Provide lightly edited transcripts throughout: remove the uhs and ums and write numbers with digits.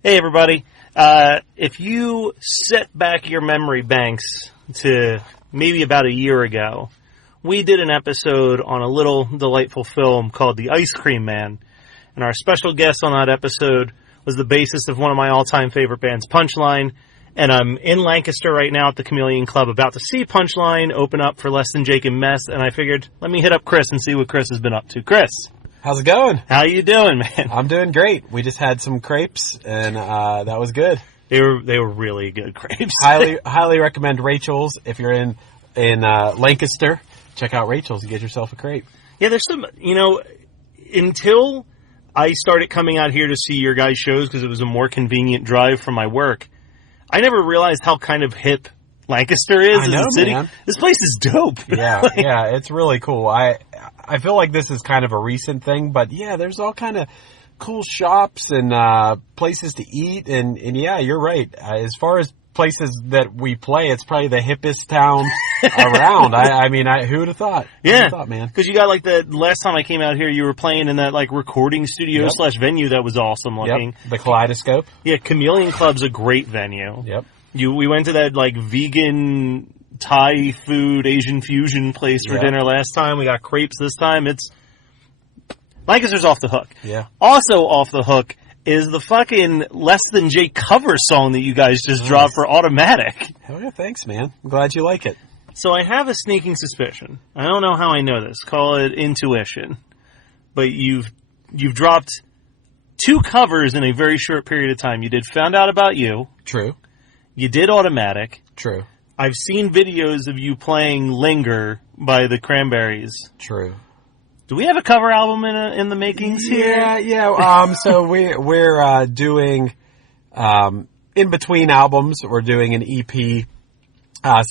Hey, everybody. If you set back your memory banks to maybe about a year ago, we did an episode on a little delightful film called The Ice Cream Man. And our special guest on that episode was the bassist of one of my all-time favorite bands, Punchline. And I'm in Lancaster right now at the Chameleon Club about to see Punchline open up for Less Than Jake and Mest. And I figured, let me hit up Chris and see what Chris has been up to. Chris. How's it going? How you doing, man? I'm doing great. We just had some crepes, and that was good. They were really good crepes. highly recommend Rachel's. If you're in Lancaster, check out Rachel's and get yourself a crepe. Yeah, there's some, until I started coming out here to see your guys' shows because it was a more convenient drive from my work, I never realized how kind of hip Lancaster is as a city. Man. This place is dope. Yeah, yeah, it's really cool. I feel like this is kind of a recent thing, but yeah, there's all kind of cool shops and places to eat, and yeah, you're right. As far as places that we play, it's probably the hippest town around. I mean, who would have thought? Yeah, man. Because you got like the last time I came out here, you were playing in that like recording studio / venue that was awesome looking. Yep. The Kaleidoscope. Yeah, Chameleon Club's a great venue. Yep. We went to that like vegan Thai food Asian fusion place for dinner last time. We got crepes this time. Lancaster's off the hook. Yeah. Also off the hook is the fucking Less Than Jake cover song that you guys just dropped for Automatic. Hell yeah, thanks, man. I'm glad you like it. So I have a sneaking suspicion. I don't know how I know this. Call it intuition. But you've dropped 2 covers in a very short period of time. You did Found Out About You. True. You did Automatic. True. I've seen videos of you playing Linger by the Cranberries. True. Do we have a cover album in the makings here? Yeah. So we're doing in between albums. We're doing an EP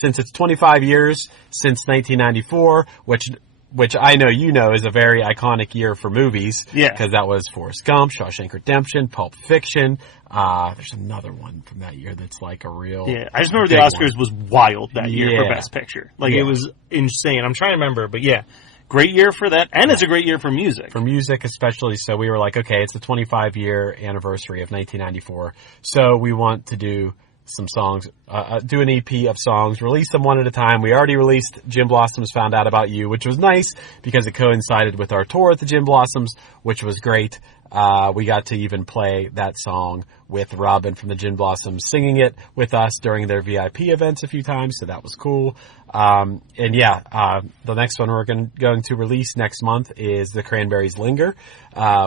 since it's 25 years since 1994, which I know is a very iconic year for movies. Yeah. Because that was Forrest Gump, Shawshank Redemption, Pulp Fiction. There's another one from that year that's like a real... Yeah, I just remember the Oscars was wild that year for Best Picture. Like, it was insane. I'm trying to remember, but yeah. Great year for that, and it's a great year for music. For music especially, so we were like, okay, it's the 25-year anniversary of 1994, so we want to do some songs, do an EP of songs, release them one at a time. We already released Gin Blossoms Found Out About You, which was nice because it coincided with our tour at the Gin Blossoms, which was great. We got to even play that song with Robin from the Gin Blossoms singing it with us during their VIP events a few times, so that was cool. The next one we're going to release next month is the Cranberries' Linger,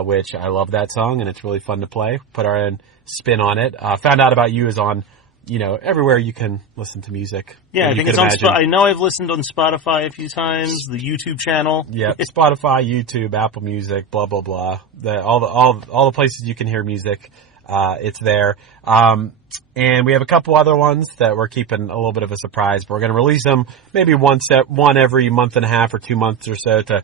which I love that song, and it's really fun to play. Put our own spin on it. Found Out About You is on, everywhere you can listen to music. Yeah, I think it's on I know I've listened on Spotify a few times, the YouTube channel. Yeah, Spotify, YouTube, Apple Music, blah, blah, blah. All the places you can hear music, it's there. And we have a couple other ones that we're keeping a little bit of a surprise, but we're going to release them maybe one every month and a half or 2 months or so to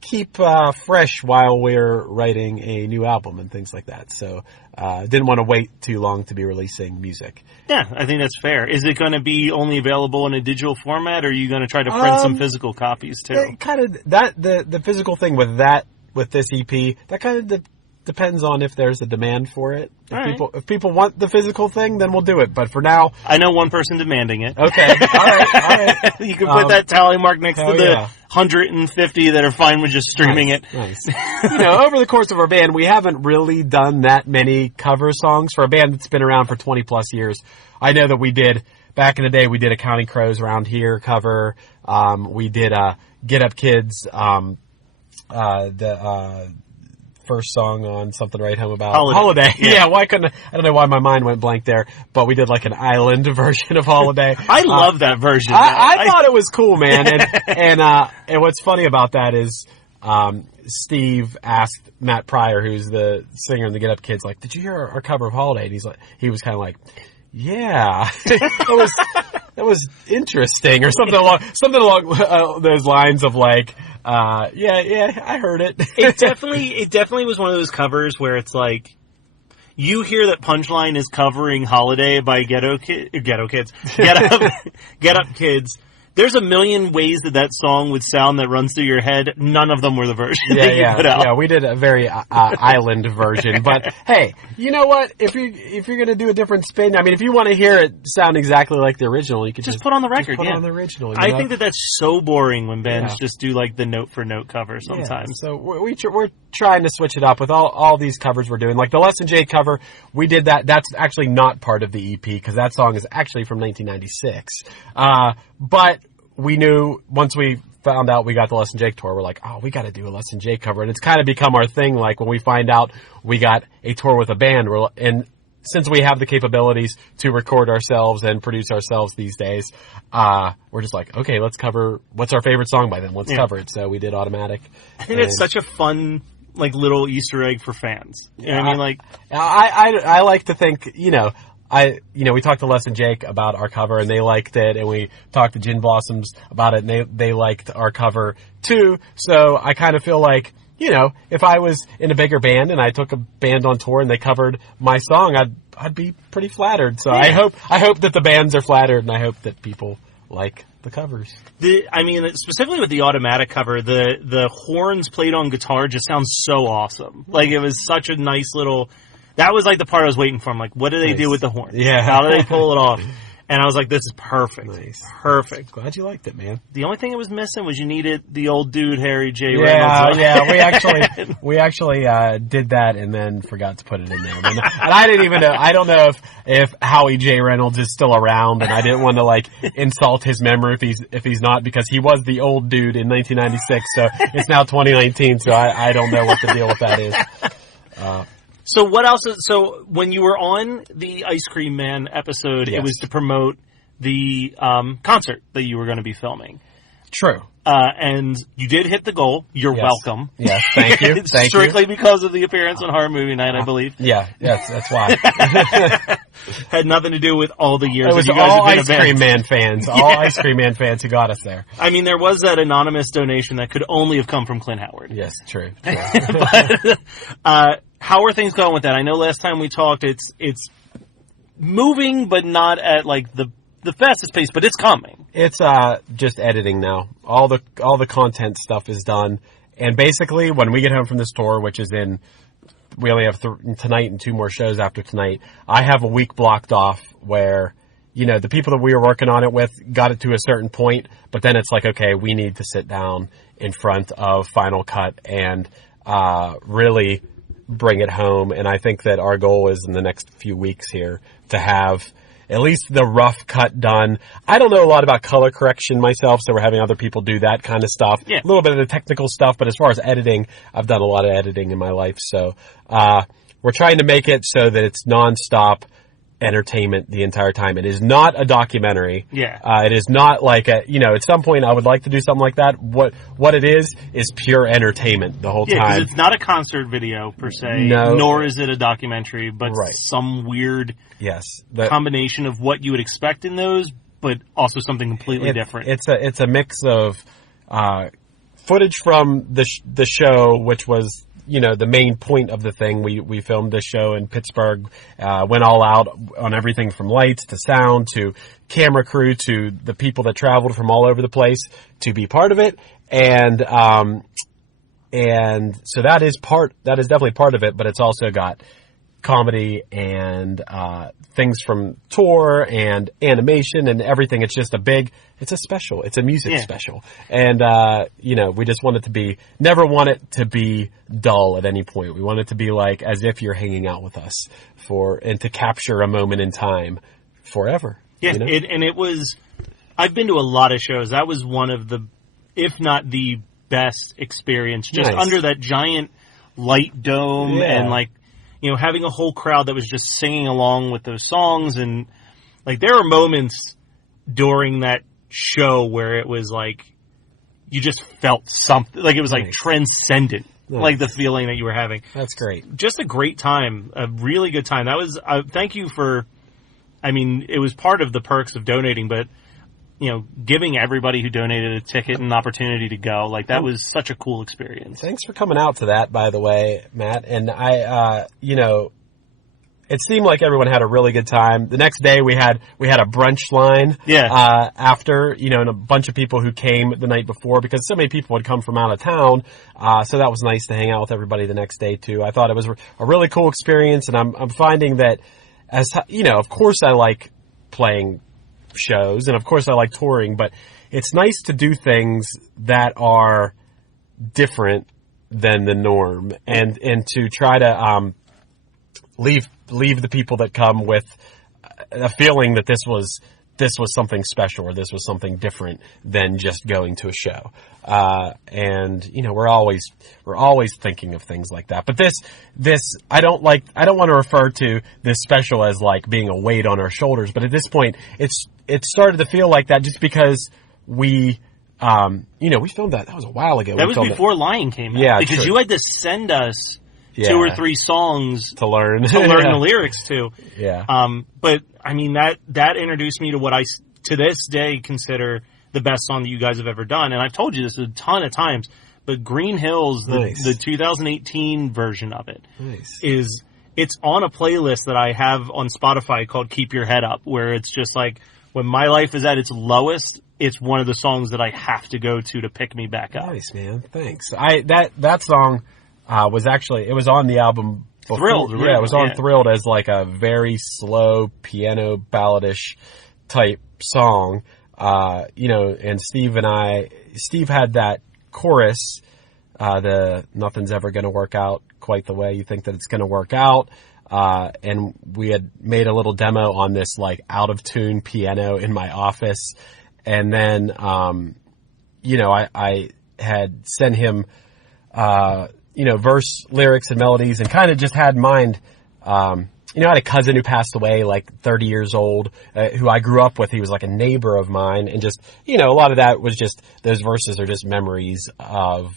keep fresh while we're writing a new album and things like that. So didn't want to wait too long to be releasing music. Yeah, I think that's fair. Is it going to be only available in a digital format, or are you going to try to print some physical copies too? Kind of the physical thing with this EP, that kind of depends on if there's a demand for it. If people want the physical thing, then we'll do it. But for now, I know one person demanding it. Okay, all right. You can put that tally mark next to the 150 that are fine with just streaming it. Nice. Over the course of our band, we haven't really done that many cover songs for a band that's been around for 20 plus years. I know that back in the day, we did a Counting Crows Around Here cover. We did Get Up Kids, first song on Something to Write Home About. Holiday. Yeah, I don't know why my mind went blank there, but we did like an island version of Holiday. I love that version. I thought it was cool, man. And what's funny about that is, Steve asked Matt Pryor, who's the singer in the Get Up Kids, like, did you hear our cover of Holiday? And he was kind of like, yeah, that was interesting, or something along those lines of like, yeah, I heard it. It definitely was one of those covers where it's like, you hear that Punchline is covering Holiday by Get Up Kids, There's a million ways that song would sound that runs through your head. None of them were the version that you put out. Yeah, we did a very island version. But hey, you know what? If you're going to do a different spin, I mean, if you want to hear it sound exactly like the original, you could just put on the record. Put on the original. I think that's so boring when bands just do like the note for note cover sometimes. Yeah, so we're trying to switch it up with all these covers we're doing. Like the Less Than Jake cover, we did that. That's actually not part of the EP because that song is actually from 1996. But we knew once we found out we got the Less Than Jake tour, we're like, oh, we got to do a Less Than Jake cover. And it's kind of become our thing. Like when we find out we got a tour with a band, and since we have the capabilities to record ourselves and produce ourselves these days, we're just like, okay, let's cover, what's our favorite song by them? Let's cover it. So we did Automatic. I think it's such a fun, like, little Easter egg for fans. You know what I mean? Like, I like to think, we talked to Les and Jake about our cover and they liked it, and we talked to Gin Blossoms about it and they liked our cover too. So I kind of feel like, if I was in a bigger band and I took a band on tour and they covered my song, I'd be pretty flattered. So I hope that the bands are flattered, and I hope that people like the covers. Specifically with the Automatic cover, the horns played on guitar just sounds so awesome. Like, it was such a nice little... That was like the part I was waiting for. I'm like, what do they do with the horns? Yeah. How do they pull it off? And I was like, this is perfect. Nice. Perfect. Glad you liked it, man. The only thing it was missing was you needed the old dude, Harry J. Reynolds. Yeah, we actually did that and then forgot to put it in there. And I didn't even know, I don't know if Howie J. Reynolds is still around, and I didn't want to insult his memory if he's not, because he was the old dude in 1996, so it's now 2019, so I don't know what the deal with that is. So what else? So when you were on the Ice Cream Man episode, It was to promote the concert that you were going to be filming. True. And you did hit the goal. You're welcome. Yes, thank you. Strictly because of the appearance on Horror Movie Night, I believe. Yeah, yes, that's why. Had nothing to do with all the years it was that you guys all have been Ice Cream Man fans. All Ice Cream Man fans who got us there. I mean, there was that anonymous donation that could only have come from Clint Howard. Yes, true. But, how are things going with that? I know last time we talked, it's moving, but not at the fastest pace, but it's coming. It's just editing now. All the content stuff is done, and basically when we get home from this tour, which is we only have tonight and 2 more shows after tonight, I have a week blocked off where the people that we were working on it with got it to a certain point, but then it's like, okay, we need to sit down in front of Final Cut and really bring it home. And I think that our goal is in the next few weeks here to have at least the rough cut done. I don't know a lot about color correction myself, so we're having other people do that kind of stuff. Yeah. A little bit of the technical stuff, but as far as editing, I've done a lot of editing in my life. So we're trying to make it so that it's nonstop entertainment the entire time. It is not a documentary. Yeah. It is not like at some point I would like to do something like that. What it is pure entertainment the whole time. Yeah, because it's not a concert video per se, nor is it a documentary, but some weird combination of what you would expect in those, but also something completely different. It's a mix of footage from the show, which was the main point of the thing. We filmed this show in Pittsburgh, went all out on everything from lights to sound to camera crew to the people that traveled from all over the place to be part of it. And so that is definitely part of it, but it's also got comedy and things from tour and animation and everything. It's just it's a special. It's a music special. And, we just want it to never want it to be dull at any point. We want it to be like as if you're hanging out with us and to capture a moment in time forever. Yeah, I've been to a lot of shows. That was one of the, if not the best experience, just under that giant light dome and having a whole crowd that was just singing along with those songs. And there are moments during that show where it was you just felt something, it was transcendent, the feeling that you were having. That's great. Just a great time, a really good time. That was, thank you for, it was part of the perks of donating, but giving everybody who donated a ticket an opportunity to go, that was such a cool experience. Thanks for coming out to that, by the way, Matt. And it seemed like everyone had a really good time. The next day we had a brunch line. Yeah. After, and a bunch of people who came the night before because so many people had come from out of town. So that was nice to hang out with everybody the next day too. I thought it was a really cool experience, and I'm finding that of course I like playing shows and of course I like touring, but it's nice to do things that are different than the norm and to try to, leave the people that come with a feeling that this was something special or this was something different than just going to a show. And we're always thinking of things like that. But this I don't want to refer to this special as like being a weight on our shoulders, but at this point it started to feel like that just because we filmed that was a while ago. That was before Lion came out. Yeah, because true. you had to send us 2 or 3 songs to learn the lyrics to. Yeah. But I mean that introduced me to what I to this day consider the best song that you guys have ever done. And I've told you this a ton of times, but Green Hills, the 2018 version of it, it's on a playlist that I have on Spotify called Keep Your Head Up, where it's just like when my life is at its lowest, it's one of the songs that I have to go to pick me back up. Nice, man. Thanks. That song was actually, it was on the album before. Thrilled. Yeah, it was on Thrilled as like a very slow piano balladish type song. And Steve had that chorus, the nothing's ever gonna work out quite the way you think that it's gonna work out. And we had made a little demo on this like out of tune piano in my office. And then, I had sent him, verse, lyrics, and melodies, and kind of just had in mind, I had a cousin who passed away, like 30 years old, who I grew up with. He was like a neighbor of mine, and just, a lot of that was just, those verses are just memories of,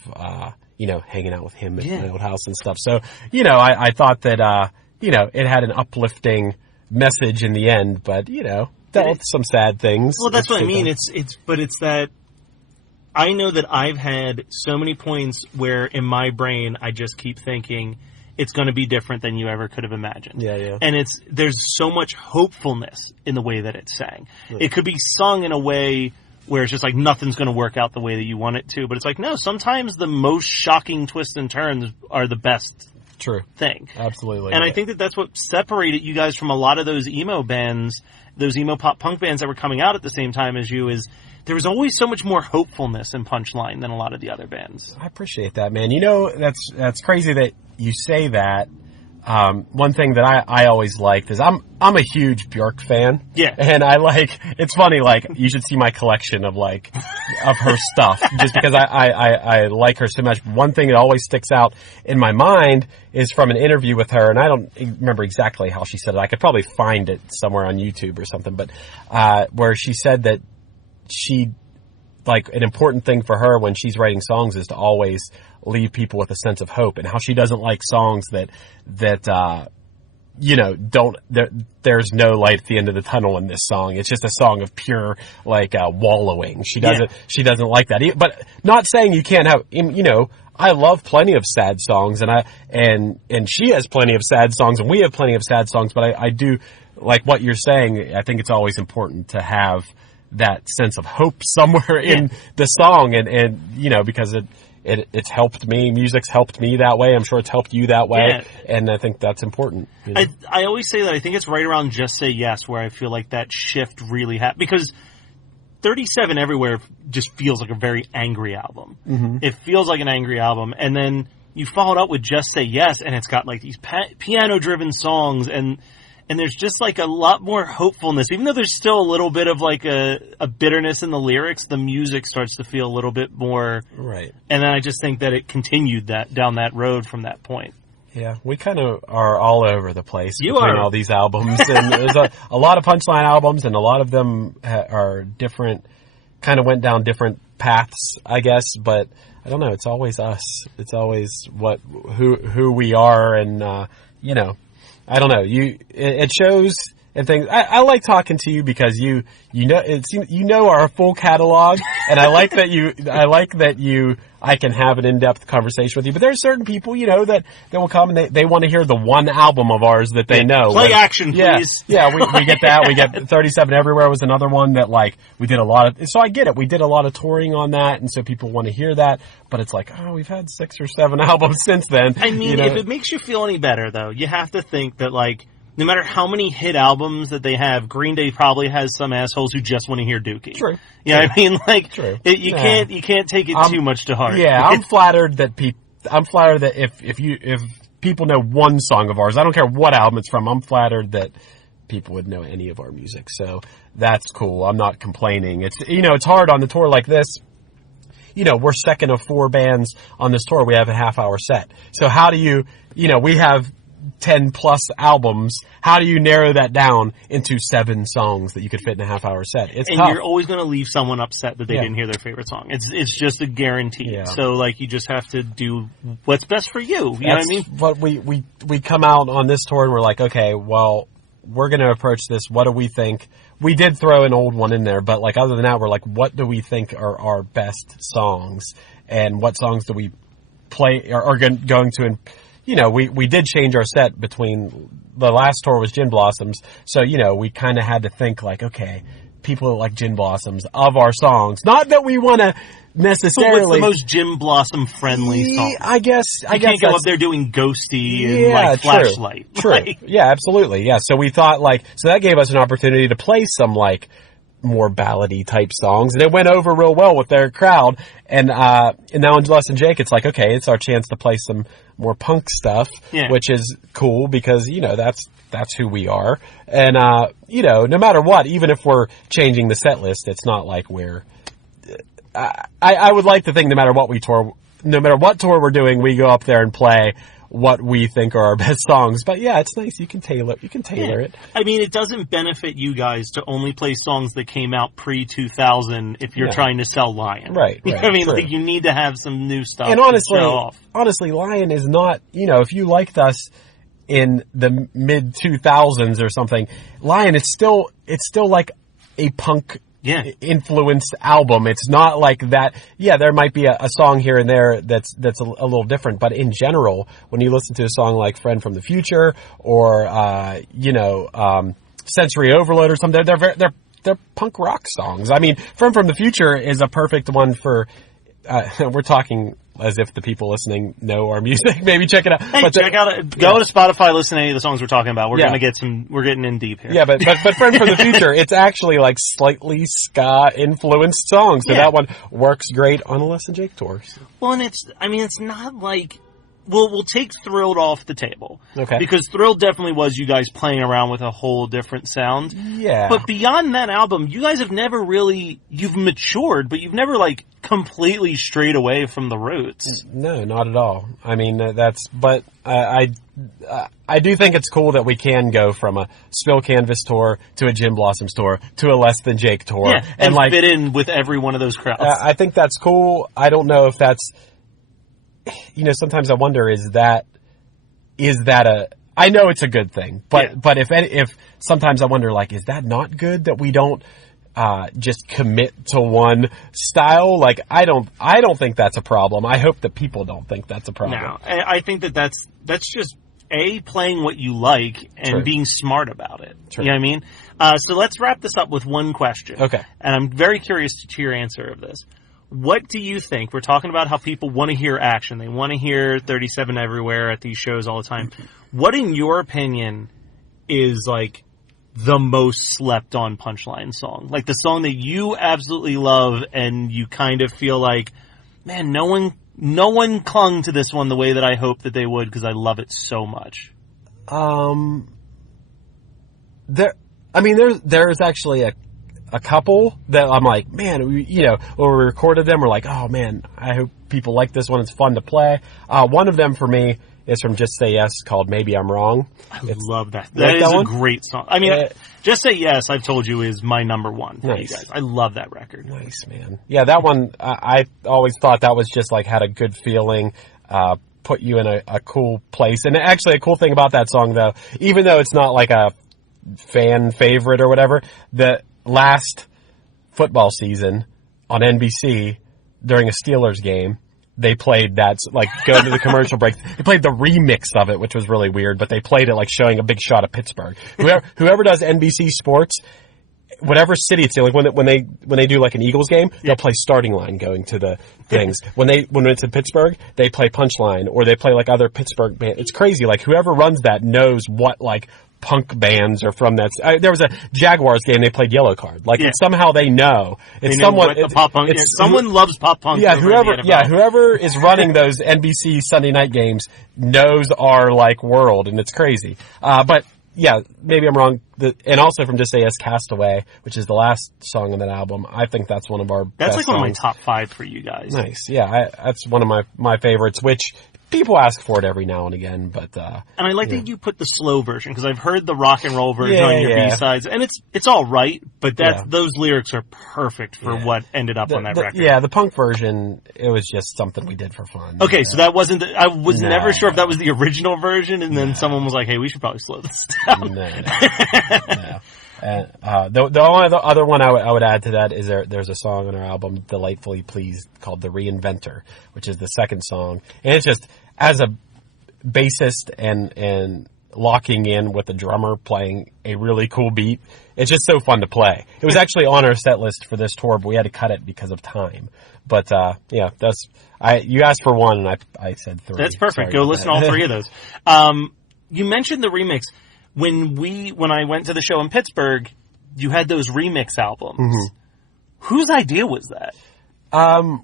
hanging out with him at my old house and stuff. So, I thought that, it had an uplifting message in the end, but, dealt with some sad things. Well, that's what I mean. It's that I know that I've had so many points where in my brain I just keep thinking it's going to be different than you ever could have imagined. Yeah. And there's so much hopefulness in the way that it's sang. Yeah. It could be sung in a way where it's just like nothing's going to work out the way that you want it to, but it's like, no, sometimes the most shocking twists and turns are the best thing. Absolutely. And I think that that's what separated you guys from a lot of those emo bands, those emo pop punk bands that were coming out at the same time as you, is there was always so much more hopefulness in Punchline than a lot of the other bands. I appreciate that, man. That's crazy that you say that. One thing that I always liked is I'm a huge Björk fan. Yeah. And it's funny, like, you should see my collection of her stuff, just because I like her so much. One thing that always sticks out in my mind is from an interview with her, and I don't remember exactly how she said it. I could probably find it somewhere on YouTube or something, but, where she said that an important thing for her when she's writing songs is to always leave people with a sense of hope, and how she doesn't like songs that there's no light at the end of the tunnel in this song. It's just a song of pure, wallowing. She doesn't like that. But not saying you can't have, I love plenty of sad songs, and she has plenty of sad songs, and we have plenty of sad songs, but I do, like what you're saying, I think it's always important to have that sense of hope somewhere in the song, and because it's helped me. Music's helped me that way. I'm sure it's helped you that way, and I think that's important. I always say that I think it's right around Just Say Yes where I feel like that shift really happened, because 37 Everywhere just feels like a very angry album. Mm-hmm. It feels like an angry album, and then you followed up with Just Say Yes, and it's got these piano-driven songs, and there's just a lot more hopefulness. Even though there's still a little bit of a bitterness in the lyrics, the music starts to feel a little bit more right. And then I just think that it continued down that road from that point. Yeah, we kind of are all over the place between all these albums, and there's a lot of Punchline albums, and a lot of them are different. Kind of went down different paths, I guess, but I don't know. It's always us. It's always who we are, and I don't know. It shows and things. I like talking to you because you know our full catalog, and I like that I can have an in-depth conversation with you. But there's certain people, that will come and they want to hear the one album of ours that they know. Play Action, please. Yeah, we get that. We get 37 Everywhere was another one that we did a lot of. So I get it. We did a lot of touring on that, and so people want to hear that. But it's like, we've had 6 or 7 albums since then. I mean, if it makes you feel any better, though, you have to think that no matter how many hit albums that they have, Green Day probably has some assholes who just want to hear Dookie. True. You know what I mean? True. You can't take it too much to heart. Yeah, I'm flattered that if people know one song of ours, I don't care what album it's from, I'm flattered that people would know any of our music. So that's cool. I'm not complaining. It's it's hard on the tour like this. We're second of 4 bands on this tour. We have a half-hour set. So how do we have 10 plus albums. How do you narrow that down into 7 songs that you could fit in a half-hour set? It's tough. You're always going to leave someone upset that they didn't hear their favorite song. It's just a guarantee. Yeah. So you just have to do what's best for you. You know what I mean? But we come out on this tour and we're like, okay, well, we're going to approach this. What do we think? We did throw an old one in there, but other than that, we're like, what do we think are our best songs, and what songs do we play are going to? We did change our set between the last tour was Gin Blossoms. So, we kind of had to think okay, people like Gin Blossoms of our songs. Not that we want to necessarily. What's the most Gin Blossom friendly song? I guess you can't go up there doing Ghosty and Flashlight. True. Yeah, absolutely. Yeah. So we thought so that gave us an opportunity to play some more ballady type songs, and it went over real well with their crowd. And now in Les and Jake, it's okay, it's our chance to play some more punk stuff, which is cool because that's who we are. And no matter what, even if we're changing the set list, it's not we're. I would like to think no matter what tour we're doing, we go up there and play what we think are our best songs. But yeah, it's nice. You can tailor it. I mean, it doesn't benefit you guys to only play songs that came out pre-2000 if you're trying to sell Lion. Right. I mean, you need to have some new stuff and to show off. Honestly, Lion is not, if you liked us in the mid 2000s or something, Lion is still a punk influenced album. It's not that. Yeah, there might be a song here and there that's a little different, but in general, when you listen to a song like Friend from the Future or Sensory Overload or something, they're punk rock songs. I mean, Friend from the Future is a perfect one for. We're talking as if the people listening know our music. Maybe check it out. Hey, check out it. Go to Spotify, listen to any of the songs we're talking about. We're getting in deep here. Yeah, but Friend from the Future, it's actually slightly ska influenced songs. So that one works great on a Les and Jake tour. Well, and it's not we'll take Thrilled off the table. Okay. Because Thrilled definitely was you guys playing around with a whole different sound. Yeah. But beyond that album, you guys have never really, you've matured, but you've never completely strayed away from the roots. No, not at all. I mean, but I do think it's cool that we can go from a Spill Canvas tour to a Gin Blossoms tour to a Less Than Jake tour. Yeah, and fit in with every one of those crowds. I think that's cool. I don't know if that's, sometimes I wonder, is that I know it's a good thing, but if sometimes I wonder, is that not good that we don't just commit to one style? I don't think that's a problem. I hope that people don't think that's a problem. No, I think that's just playing what you like and being smart about it. True. You know what I mean? So let's wrap this up with one question. Okay. And I'm very curious to your answer of this. What do you think? We're talking about how people want to hear action. They want to hear 37 Everywhere at these shows all the time. What, in your opinion, is the most slept on Punchline song? The song that you absolutely love and you kind of feel man, no one clung to this one the way that I hope that they would because I love it so much. There's actually a couple that I'm man, when we recorded them, we're oh man, I hope people like this one. It's fun to play. One of them for me is from Just Say Yes, called Maybe I'm Wrong. I love that. That is a great song. I mean, Just Say Yes, I've told you, is my number one for you guys. I love that record. Nice, man. Yeah, that one, I always thought that was just had a good feeling, put you in a cool place. And actually a cool thing about that song, though, even though it's not a fan favorite or whatever. The last football season on NBC during a Steelers game, they played that, like, go to the commercial break. They played the remix of it, which was really weird, but they played it like showing a big shot of Pittsburgh. Whoever does NBC Sports, whatever city it's in, like when they do like an Eagles game, they'll play Starting Line going to the things. When it's in Pittsburgh, they play Punchline, or they play like other Pittsburgh bands. It's crazy. Like, whoever runs that knows what, like, punk bands are from that. There was a Jaguars game, they played Yellow Card. Like, somehow they know. It's someone loves pop punk. Yeah, whoever is running those NBC Sunday night games knows our, like, world, and it's crazy. But yeah, maybe I'm wrong. And also from Just Say Yes, Castaway, which is the last song on that album, I think that's one of our best like songs. One of my top 5 for you guys. Nice. Yeah, that's one of my favorites, which people ask for it every now and again, but and I like that you put the slow version, because I've heard the rock and roll version on your B-sides, and it's all right, but those lyrics are perfect for what ended up on that record. Yeah, the punk version, it was just something we did for fun. Okay, so that wasn't I was never sure if that was the original version, and then someone was like, hey, we should probably slow this down. No. The only other one I would add to that is there's a song on our album, Delightfully Pleased, called The Reinventor, which is the second song. And it's just, as a bassist and locking in with a drummer playing a really cool beat, it's just so fun to play. It was actually on our set list for this tour, but we had to cut it because of time. But you asked for one, and I said 3. That's perfect. Go listen to all 3 of those. You mentioned the remix. When I went to the show in Pittsburgh, you had those remix albums. Mm-hmm. Whose idea was that?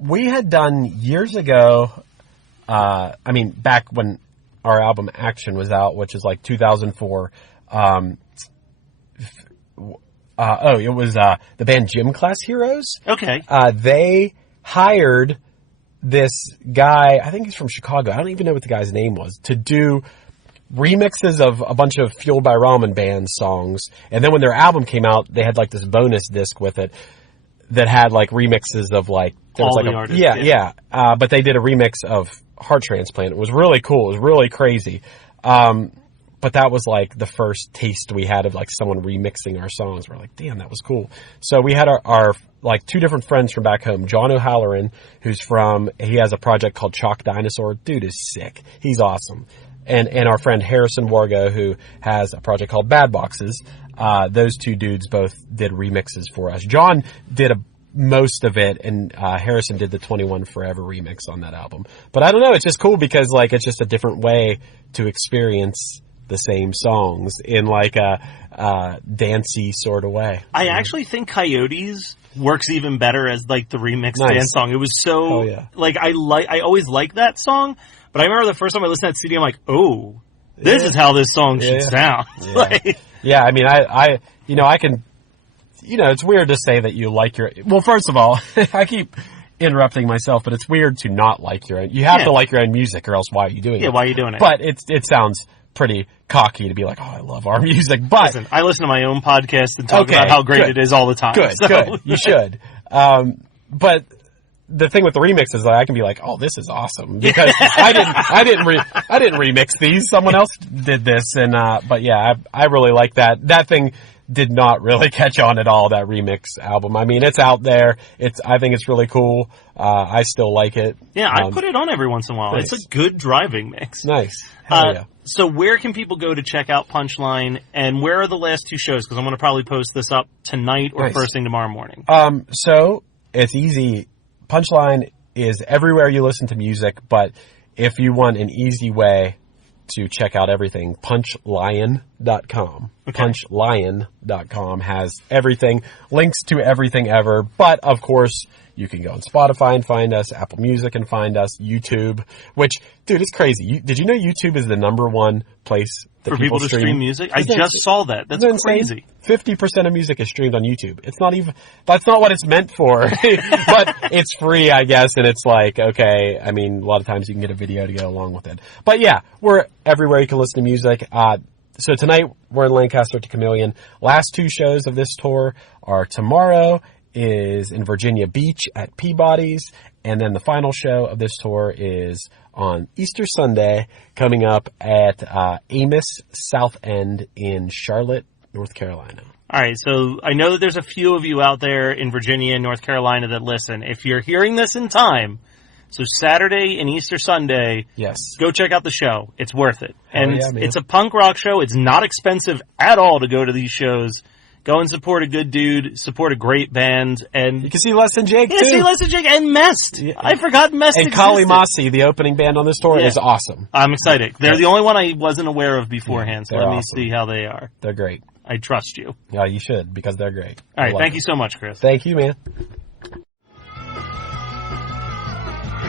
We had done years ago, back when our album Action was out, which is like 2004. It was the band Gym Class Heroes. Okay. They hired this guy, I think he's from Chicago, I don't even know what the guy's name was, to do remixes of a bunch of Fueled by Ramen Band songs. And then when their album came out, they had like this bonus disc with it that had like remixes of like, there was all like the artists. But they did a remix of Heart Transplant. It was really cool. It was really crazy. But that was like the first taste we had of like someone remixing our songs. We're like, damn, that was cool. So we had our like 2 different friends from back home. John O'Halloran, he has a project called Chalk Dinosaur. Dude is sick. He's awesome. And our friend Harrison Wargo, who has a project called Bad Boxes. Those 2 dudes both did remixes for us. John did most of it, and Harrison did the 21 Forever remix on that album. But I don't know, it's just cool because like it's just a different way to experience the same songs in like a dancey sort of way. I actually think Coyotes works even better as like the remix dance song. It was so like I always like that song. But I remember the first time I listened to that CD, I'm like, oh, this is how this song should sound. Yeah. I mean, I can, it's weird to say that you like well, first of all, I keep interrupting myself, but it's weird to not like your own. You have to like your own music, or else why are you doing it? Yeah, why are you doing it? But it sounds pretty cocky to be like, oh, I love our music. But listen, I listen to my own podcast and talk about how great it is all the time. Good. You should. But the thing with the remix is that I can be like, oh, this is awesome, because I didn't remix these. Someone else did this. And, but yeah, I really like that. That thing did not really catch on at all, that remix album. I mean, it's out there. I think it's really cool. I still like it. Yeah, I put it on every once in a while. Nice. It's a good driving mix. Nice. Hell yeah. So where can people go to check out Punchline, and where are the last 2 shows? Because I'm going to probably post this up tonight or first thing tomorrow morning. So it's easy. Punchline is everywhere you listen to music, but if you want an easy way to check out everything, punchlion.com. Okay. Punchlion.com has everything, links to everything ever, but of course you can go on Spotify and find us, Apple Music and find us, YouTube, which, dude, it's crazy. Did you know YouTube is the #1 place that for people to stream music? I just saw that. That's crazy. 50% of music is streamed on YouTube. That's not what it's meant for, but it's free, I guess, and it's like, okay, I mean, a lot of times you can get a video to go along with it. But yeah, we're everywhere you can listen to music. So tonight we're in Lancaster to Chameleon. Last 2 shows of this tour are tomorrow is in Virginia Beach at Peabody's, and then the final show of this tour is on Easter Sunday coming up at Amos South End in Charlotte, North Carolina. All right, so I know that there's a few of you out there in Virginia and North Carolina that listen. If you're hearing this in time, so Saturday and Easter Sunday, yes, go check out the show. It's worth it. And yeah, it's a punk rock show. It's not expensive at all to go to these shows. Go and support a good dude, support a great band, and you can see Les and Jake, too. see Les and Jake, and Mest. Yeah. I forgot Mest and existed. Kali Masi, the opening band on this tour, is awesome. I'm excited. They're the only one I wasn't aware of beforehand, so let me awesome. see how they are. They're great. I trust you. Yeah, you should, because they're great. All right, thank you so much, Chris. Thank you, man.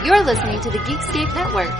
You're listening to the Geekscape Network.